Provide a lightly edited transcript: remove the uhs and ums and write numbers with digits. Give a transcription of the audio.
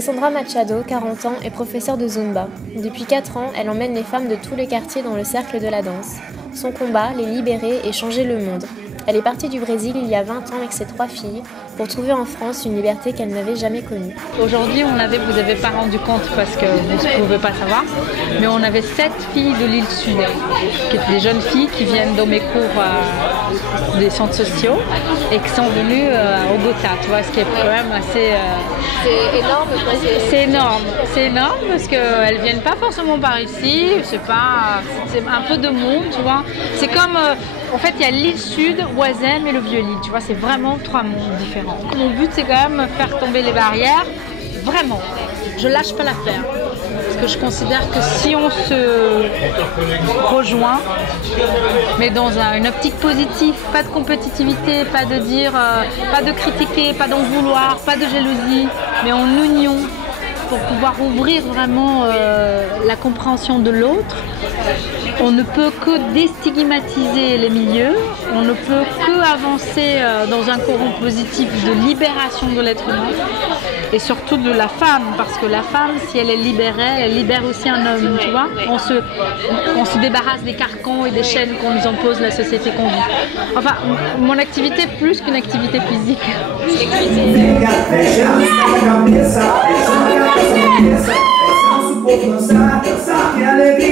Alessandra Machado, 40 ans, est professeure de Zumba. Depuis 4 ans, elle emmène les femmes de tous les quartiers dans le cercle de la danse. Son combat, les libérer et changer le monde. Elle est partie du Brésil il y a 20 ans avec ses 3 filles pour trouver en France une liberté qu'elle n'avait jamais connue. Aujourd'hui, vous n'avez pas rendu compte parce que vous ne pouvez pas savoir, mais on avait 7 filles de l'île Sud, qui étaient des jeunes filles qui viennent dans mes cours des centres sociaux et qui sont venues à Bogota, tu vois, ce qui est quand même assez... C'est énorme, quoi. C'est énorme parce qu'elles ne viennent pas forcément par ici, c'est un peu de monde, tu vois. C'est comme... En fait, il y a l'île Sud, Oisem et le Vieux-Lille, tu vois, c'est vraiment 3 mondes différents. Mon but, c'est quand même faire tomber les barrières, vraiment. Je lâche pas l'affaire, parce que je considère que si on se rejoint, mais dans une optique positive, pas de compétitivité, pas de dire, pas de critiquer, pas d'en vouloir, pas de jalousie, mais en union, pour pouvoir ouvrir vraiment la compréhension de l'autre. On ne peut que déstigmatiser les milieux, on ne peut que avancer dans un courant positif de libération de l'être humain et surtout de la femme, parce que la femme, si elle est libérée, elle libère aussi un homme, tu vois. On se débarrasse des carcans et des chaînes qu'on nous impose la société qu'on vit. Enfin, mon activité plus qu'une activité physique. Dançar, que alegria.